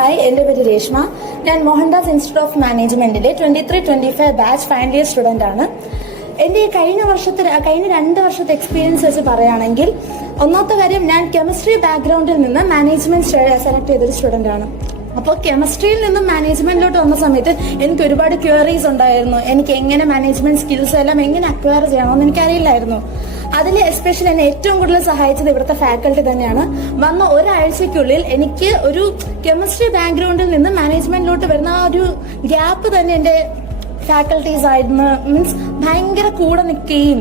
Hi, എൻ്റെ പേര് രേഷ്മ. ഞാൻ മോഹൻദാസ് ഇൻസ്റ്റിറ്റ്യൂട്ട് ഓഫ് മാനേജ്മെന്റിലെ 23-25 ബാച്ച് ഫൈനൽ ഇയർ സ്റ്റുഡൻ്റ് ആണ്. എൻ്റെ കഴിഞ്ഞ 2 വർഷത്തെ എക്സ്പീരിയൻസ് വെച്ച് പറയുകയാണെങ്കിൽ, ഒന്നാമത്തെ കാര്യം, ഞാൻ കെമിസ്ട്രി ബാക്ക്ഗ്രൗണ്ടിൽ നിന്ന് മാനേജ്മെന്റ് സെലക്ട് ചെയ്തൊരു സ്റ്റുഡൻ്റ് ആണ്. അപ്പോൾ കെമിസ്ട്രിയിൽ നിന്നും മാനേജ്മെന്റിലോട്ട് വന്ന സമയത്ത് എനിക്ക് ഒരുപാട് ക്വയറീസ് ഉണ്ടായിരുന്നു. എനിക്ക് എങ്ങനെ മാനേജ്മെന്റ് സ്കിൽസ് എല്ലാം എങ്ങനെ അക്വയർ ചെയ്യണമെന്ന് എനിക്കറിയില്ലായിരുന്നു. അതിൽ എസ്പെഷ്യലി എന്നെ ഏറ്റവും കൂടുതൽ സഹായിച്ചത് ഇവിടുത്തെ ഫാക്കൽറ്റി തന്നെയാണ്. വന്ന ഒരാഴ്ചയ്ക്കുള്ളിൽ എനിക്ക് ഒരു കെമിസ്ട്രി ബാക്ക്ഗ്രൗണ്ടിൽ നിന്ന് മാനേജ്മെന്റിലോട്ട് വരുന്ന ആ ഒരു ഗ്യാപ്പ് തന്നെ എൻ്റെ ഫാക്കൽറ്റീസ് ആയിരുന്നു. മീൻസ് ഭയങ്കര കൂടെ നിൽക്കുകയും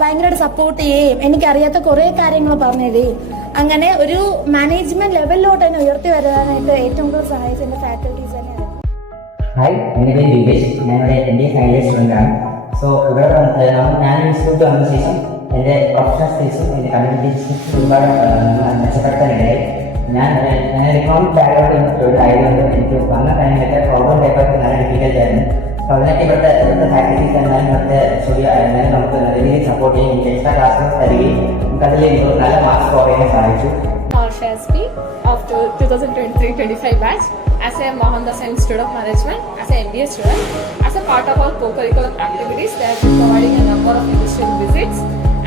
ഭയങ്കരമായിട്ട് സപ്പോർട്ട് ചെയ്യുകയും എനിക്കറിയാത്ത കുറേ കാര്യങ്ങൾ പറഞ്ഞു തരികയും അങ്ങനെ ഒരു മാനേജ്മെന്റ് ലെവലിലോട്ട് തന്നെ ഉയർത്തി വരാനായിട്ട് ഏറ്റവും കൂടുതൽ സഹായിച്ച എൻ്റെ ഫാക്കൽറ്റീസ് തന്നെയാണ്. ഹായ്, എൻ്റെ പേര് ദിവേഷ്. ഞാനിവിടെ എൻ്റെ ഫൈനൽ ഇയർ സ്റ്റുഡൻ്റ് ആണ്. സോ ഇവിടെ ഞാൻ ഇൻസ്റ്റിറ്റ്യൂട്ട് വന്ന ശേഷം എൻ്റെ പ്രൊഫഷണൽ സ്കിൽസും എൻ്റെ കമ്മ്യൂണിറ്റി സ്കിൽസും ഒരുപാട് മെച്ചപ്പെടുത്താനിടയായി. ഞാൻ എക്കണോമിക് ബാക്ക്ഗ്രൗണ്ട് ആയതുകൊണ്ട് എനിക്ക് വന്ന ടൈമിലൊക്കെ പ്രോബ്ലം പേപ്പർക്ക് നല്ല ഡിഫിക്കൽട്ട് ആയിരുന്നു. അപ്പോൾ അതിനൊക്കെ ഇവിടുത്തെ ഫാക്കൽറ്റീസ് എന്നാലും ഇവിടുത്തെ എന്നാലും നമുക്ക് നല്ല രീതിയിൽ സപ്പോർട്ട് ചെയ്യും. എനിക്ക് എക്സ്ട്രാ ക്ലാസ്സുകൾ തരികയും നമുക്കതിൽ നല്ല മാർക്ക് സ്കോർ ചെയ്യാൻ സാധിച്ചു. Of 2023-25 batch as a Mohandas Institute of Management, as a MBA student. As a part of our co-curriculum activities, they have been providing a number of initial visits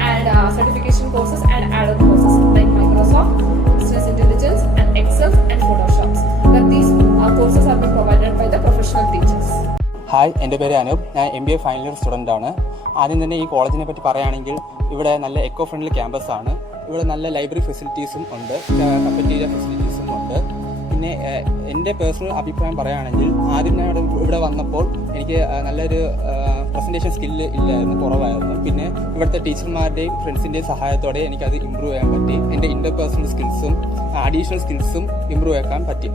and certification courses and add-on courses like Microsoft, Business Intelligence, and Excel and Photoshop. But these courses have been provided by the professional teachers. Hi, എൻ്റെ പേര് അനൂപ്. ഞാൻ MBA final year student ആണ്. ആദ്യം തന്നെ ഈ കോളേജിനെ പറ്റി പറയുകയാണെങ്കിൽ, ഇവിടെ നല്ല എക്കോ ഫ്രണ്ട്ലി ക്യാമ്പസ് ആണ്. ഇവിടെ നല്ല ലൈബ്രറി ഫെസിലിറ്റീസും ഉണ്ട്, കഫറ്റീരിയ ഫെസിലിറ്റീസും ഉണ്ട്. പിന്നെ എൻ്റെ പേഴ്സണൽ അഭിപ്രായം പറയുകയാണെങ്കിൽ, ആദ്യം ഞാൻ ഇവിടെ വന്നപ്പോൾ എനിക്ക് നല്ലൊരു പ്രസൻറ്റേഷൻ സ്കില്ല് ഇല്ലായിരുന്നു, കുറവായിരുന്നു. പിന്നെ ഇവിടുത്തെ ടീച്ചർമാരുടെയും ഫ്രണ്ട്സിൻ്റെയും സഹായത്തോടെ എനിക്കത് ഇമ്പ്രൂവ് ചെയ്യാൻ പറ്റി. എൻ്റെ ഇൻ്റർപേഴ്സണൽ സ്കിൽസും അഡീഷണൽ സ്കിൽസും ഇമ്പ്രൂവ് ആക്കാൻ പറ്റി.